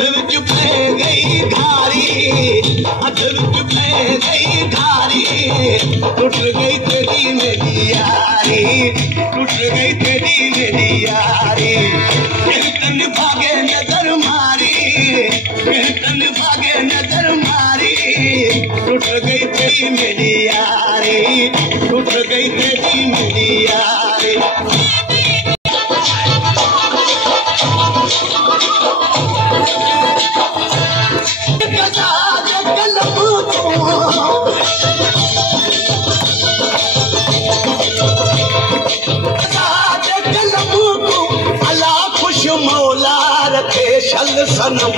हथ विच पै गई धारी, हथ विच पै गई धारी, टूट गई तेरी मेरी यारी, टूट गई तेरी मेरी यारी। तन भागे नजर मारी, तन भागे नजर मारी, टूट गई तेरी मेरी यारी, टूट गई तेरी मेरी यारी। अल्लाह खुश मौला रखे शल सनम।